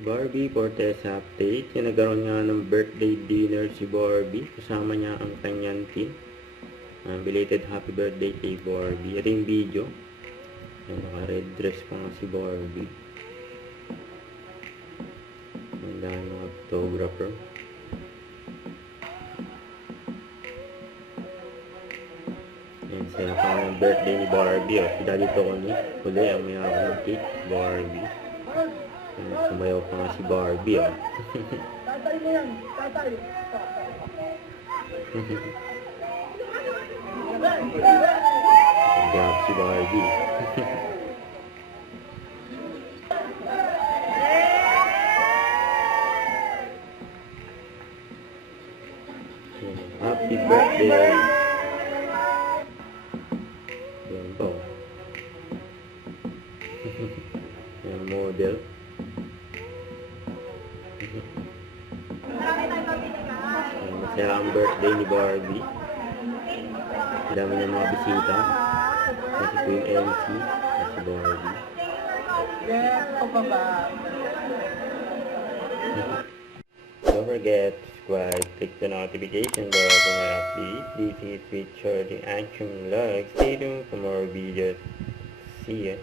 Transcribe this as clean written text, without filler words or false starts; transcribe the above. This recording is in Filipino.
Barbie Cortez update. Yung nagkaroon nga ng birthday dinner si Barbie. Kasama niya ang kanyang team. Belated happy birthday kay Barbie. Ito yung video. Naka-red dress pa nga si Barbie. Ang dami mga photographer. Ayan, saya pa ng birthday ni Barbie. Si Daddy Tony. Huli ang may ako ng cake. Barbie. Sumayaw pa nga si Barbie. Tatay mo yan, tatay. Grab si Barbie. Happy birthday. Yan po. Yan model. Masaya ang birthday ni Barbie. Dami ng mga bisita. Kasi po yung MC. Si Barbie. Yes, pababa. Don't forget to subscribe, click the notification bell for my updates. This is Richard the Action Vlog. Stay tuned for more videos. See ya.